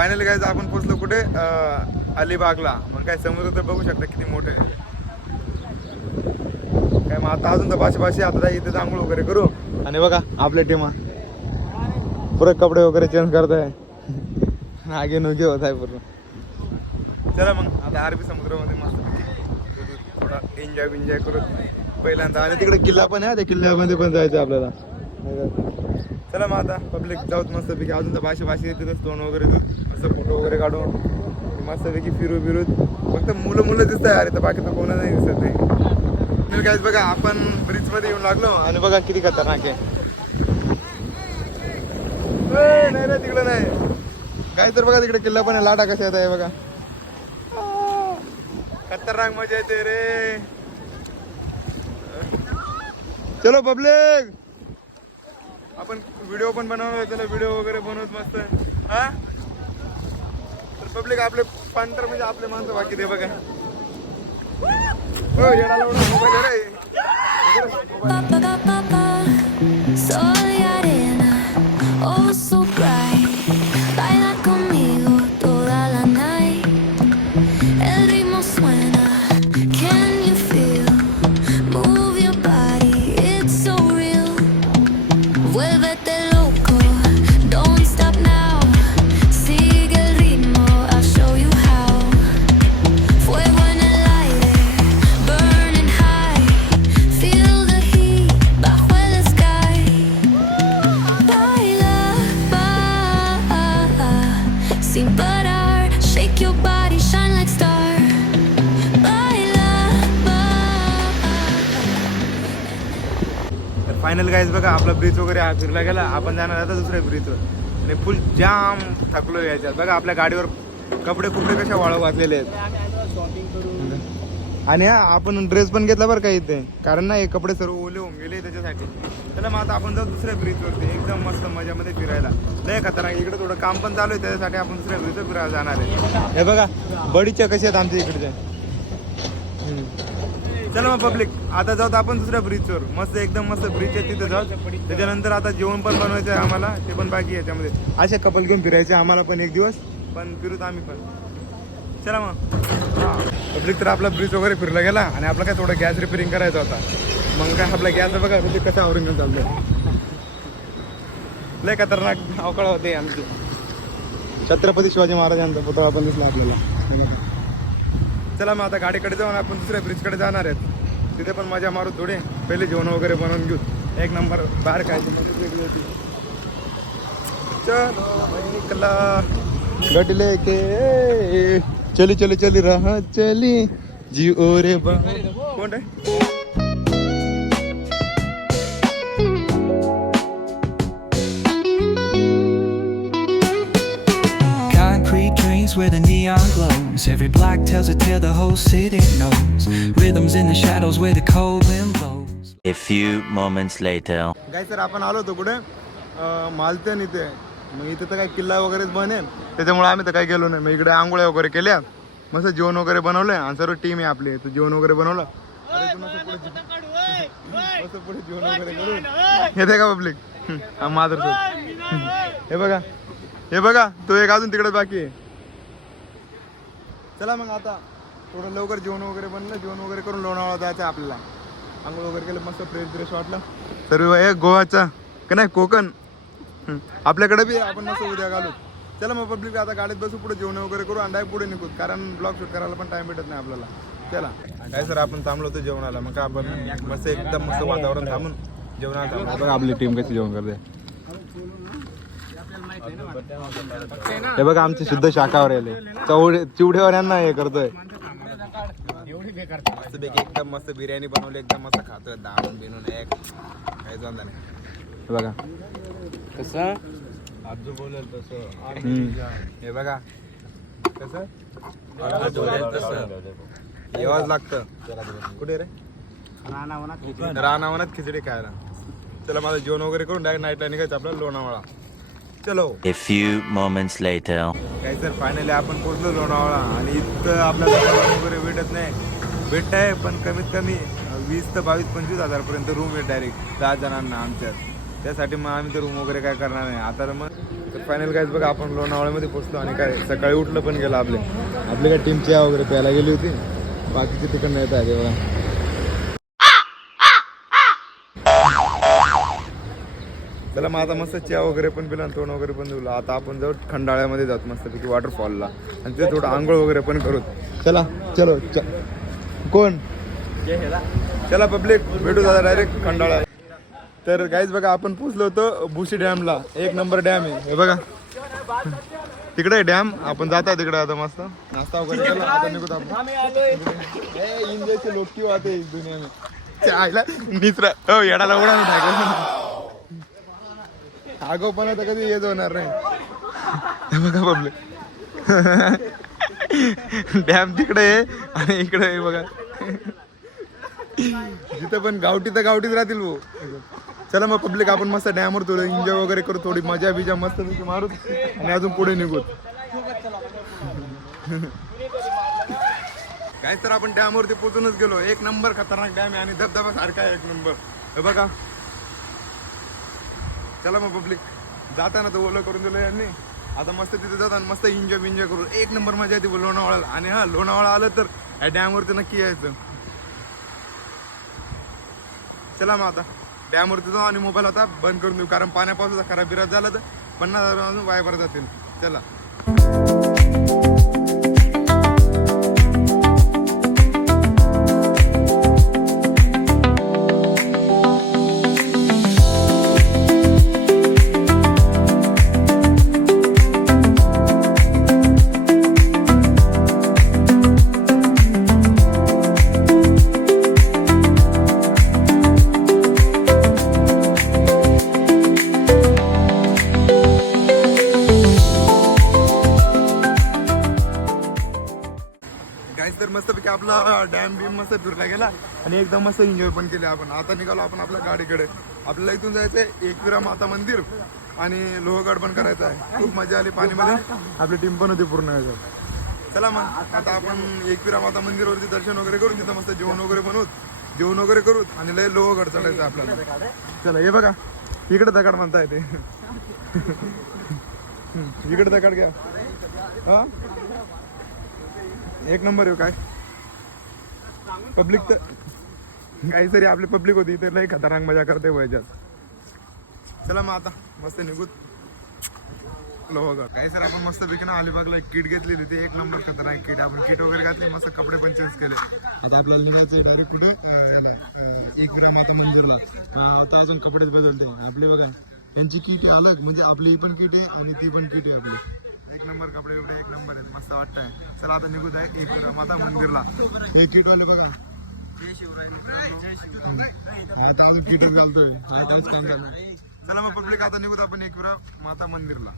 Finally काय आपण पोहोचलो कुठे? अलिबागला. मग काय समुद्र तर बघू शकता किती मोठे. काय मग आता अजून तर पाचशे पाचशे आता इथे आंघोळ वगैरे करू? आणि बघा आपल्या टीमा पुरे कपडे वगैरे चेंज करताय. आगे नुगे होत आहे पूर्ण. चला मग आता अरबी समुद्रामध्ये मस्त थोडा एन्जॉय बिन्जॉय करू. पहिल्यांदा. आणि तिकडे किल्ला पण आहे त्या किल्ल्यामध्ये पण जायचं आपल्याला. चला मग आता पब्लिक जाऊत मस्तपैकी. अजून तर भाषे भाषा येते तोंड वगैरे देऊ मस्त फोटो वगैरे काढू मस्तपैकी फिरू फिरू फक्त मुलं मुलं दिसत आहे अरे तर बाकी तर कोणा नाही दिसत नाही काय बघा आपण ब्रिजमध्ये येऊन लागलो आणि बघा किती खतरनाक आहे. नाही रे तिकडे नाही. काय तर बघा तिकडे किल्ला पण आहे. लाटा कशा येत आहे बघा. खतरनाक मजा येते रे. चलो पब्लिक आपण व्हिडिओ पण बनवणार त्याला व्हिडिओ वगैरे बनवत मस्त हा? तर पब्लिक आपले पंटर म्हणजे आपले माणसं बाकी ते बघा. हो लावून mobile Shake your body, shine like final guys बघा आपला ब्रिज वगैरे हा फिरला गेला आपण जाणार आता दुसऱ्या ब्रिजवर आणि फुल जाम थकलो याच्यात बघा आपल्या गाडीवर कपडे कुपडे कशा वाळव घातलेले आहेत आणि हा आपण ड्रेस पण घेतला बरं का इथे. कारण ना हे कपडे सर्व ओले होऊन गेले त्याच्यासाठी. चला मग आता आपण जाऊ दुसऱ्या ब्रिजवरती एकदम मस्त मजामध्ये फिरायला. लय खतरनाक. इकडे थोडं काम पण चालू आहे त्याच्यासाठी आपण दुसऱ्या ब्रिजवर फिरायला जाणार आहे. हे बघा बडीच्या कशी आहेत आमच्या इकडच्या चला मग पब्लिक आता जाऊ आपण दुसऱ्या ब्रिजवर मस्त एकदम मस्त ब्रिज आहे तिथे जाऊ. त्याच्यानंतर आता जेवण पण बनवायचं आहे आम्हाला. ते पण बाकी याच्यामध्ये. असे कपल घेऊन फिरायचे आम्हाला पण एक दिवस. पण फिरूत आम्ही पण. चला मग. पब्लिक तर आपला ब्रिज वगैरे फिरला गेला आणि आपला काय थोडा गॅस रिपेअरिंग करायचा होता. मग काय आपला गॅस बघा म्हणजे कसं आवरून घेऊन चाललं लय खतरनाक अवकाळ होते आमची. छत्रपती शिवाजी महाराजांचा पुतळा पण दिसला आपल्याला. चला मग आता गाडीकडे जाऊन आपण दुसऱ्या ब्रिजकडे जाणार आहेत. तिथे पण मजा मारू थोडे. पहिले जेवण वगैरे बनवून घेऊ. एक नंबर बाहेर काय चल वेगळी होती. चलो. भाई निकला चली चली चली रहा चली जी ओरे बा कोण आहे Concrete dreams where the neon glows. Every block tells a tale the whole city knows. Rhythms in the shadows where the cold wind blows. A few moments later. काय सर आपण आलो होतो कुठे अं, मालतेन इथे मग इथे तर काय किल्ला वगैरेच बनेल. त्याच्यामुळे आम्ही तर काही गेलो नाही. मग इकडे आंघोळ्या वगैरे केल्या. मस्त जेवण वगैरे बनवलंय. आणि सर्व टीम आहे आपली. तू जेवण वगैरे बनवलं? अरे पुढे मस्त पुढे जेवण वगैरे करू येते का पब्लिक हा माधर हे बघा. हे बघा. तो एक अजून तिकडे बाकी आहे. चला मग आता. थोडं लवकर जेवण वगैरे बनलं. जेवण वगैरे करून लोणावळा जायचं आपल्याला. आंघोळ वगैरे केलं. मस्त फ्रेश फ्रेश वाटलं. सर्व एक गोवाचा का नाही? कोकण. आपल्याकडे बी आपण मस्त उद्या घालू चला मग पब्लिक आता गाडीत बसू पुढे जेवण वगैरे करू आणि पुढे निघू. कारण ब्लॉग शूट करायला पण टाइम भेटत नाही आपल्याला. चला. काय सर आपण थांबलो होतो जेवणाला. मग आपण मस्त एकदम मस्त वातावरण थांबून जेवणाला थांबलो? बघा आपली टीम कशी जेवण करते. हे बघा आमचे शुद्ध शाखावर आले. चवडे चिवडेवर यांना हे करतोय. मस्त एकदम मस्त बिर्याणी बनवली एकदम मस्त खातोय. दाळून बिनून एक. काही जाणं नाही. हे बघा. कसं? आजू बोलेल तसं. हे बघा. कसं? येवाच लागतं. कुठे रे? रानावनात खिचडी खायला. चला माझं जेवण वगैरे करून डायरेक्ट नाईटला निघायचं आपल्याला लोणावळा. चलो. A few moments later. काय सर फायनली आपण पोहोचलो लोणावळा आणि इथं आपल्याला जेवण वगैरे भेटत नाही. भेटत आहे पण कमीत कमी वीस ते बावीस पंचवीस हजारपर्यंत रूम आहे डायरेक्ट दहा जणांना आमच्यात. त्यासाठी मग आम्ही तर रूम वगैरे काय करणार नाही. आता तर मग तर फायनल कायच बघा आपण लोणावळ्यामध्ये पोचलो आणि काय सकाळी उठलं पण गेलं आपले. आपली काय टीम चहा वगैरे प्यायला गेली होती. बाकीचे तिकडनं येत आहे बघा. चला मग आता मस्त चहा वगैरे पण पिला आणि तोंड वगैरे पण दिलं आता आपण जाऊ खंडाळ्यामध्ये जात मस्तपैकी वॉटरफॉलला आणि ते थोडं आंघोळ वगैरे पण करू. चला चलो कोण? चला पब्लिक भेटू दादा डायरेक्ट खंडाळा. तर गाईज बघा आपण पोचलो होतो भुशी डॅमला. एक नंबर डॅम आहे. हे बघा. तिकडे डॅम. आपण जाता तिकडे आता मस्त. नाश्ता वगैरे केला. आता निघतो आपण. इंडियाचे लोक किंवा आता दुनिया आईला निचरा हो येडाला उडा मी टाकलं आगोपणा तर कधी येत होणार नाही. बघा पब्लिक डॅम तिकडे आहे आणि इकडे बघा. जिथं पण गावठी तर गावठीच राहतील भाऊ. चला मग पब्लिक आपण मस्त डॅमवर थोडं एन्जॉय वगैरे करू थोडी. मजा बिजा मस्त मारू आणि अजून पुढे निघू काय तर आपण डॅमवरती पोचूनच गेलो. एक नंबर खतरनाक डॅम आहे आणि धबधबा सारखा आहे एक नंबर हे बघा. चला मग पब्लिक. जाताना तर ओलं करून दिलं यांनी. आता मस्त तिथे जाता आणि मस्त एन्जॉय बिन्जॉय करू. एक नंबर मजा येते लोणावळा आणि हा लोणावळा आलं तर या डॅमवरती नक्की यायचं. चला मग आता. डॅमवरती जाऊ आणि मोबाईल आता बंद करून देऊ. कारण पाण्या पावसाचा खराब बिराब झाला तर पन्नास हजार अजून जातील. चला. आपला डॅम बीम मस्त फिरला गेला आणि एकदम मस्त एन्जॉय पण केले आपण. आता निघालो आपण आपल्या गाडीकडे. आपल्याला इथून जायचंय एकविरा माता मंदिर आणि लोहगड पण करायचं आहे. खूप मजा आली पाणीमध्ये. आपली टीम पण होती पूर्ण याच्यात. चला मग आता आपण एकविरा माता मंदिरवरती दर्शन वगैरे करून तिथं मस्त जेवण वगैरे बनवूत जेवण वगैरे करू आणि लय लोहगड चढायचं आहे आपल्याला. चला हे बघा. इकडे दगड म्हणताय ते. इकडे दगड घ्या. हा? एक नंबर येऊ हो काय? पब्लिक तर काहीतरी आपली पब्लिक होती ते लय खतरनाक मजा करते वयाच्यात. चला मग आता मस्त निघूत. लोहगड काही सर आपण मस्त पैकी ना अलिबागला एक किट घेतलेली ती एक नंबर खतरनाक किट. आपण किट वगैरे घातली मस्त कपडे पण चेंज केले. आता आपल्याला निघायचं डायरेक्ट कुठे याला एक ग्राम आता मंदिरला. आता अजून कपडेच बदलते. आपले बघा यांची किट आहे अलग म्हणजे आपली ही पण किट आहे आणि ती पण किट आहे आपली. एक नंबर कपडे एवढे एक नंबर आहेत. मस्त वाटतंय. चला आता निघू आहे एक माता मंदिरला. हे किट बघा. आता अजून किटच घालतोय आता काम झालं चला मग पब्लिक आता निघूत आपण एक माता मंदिरला.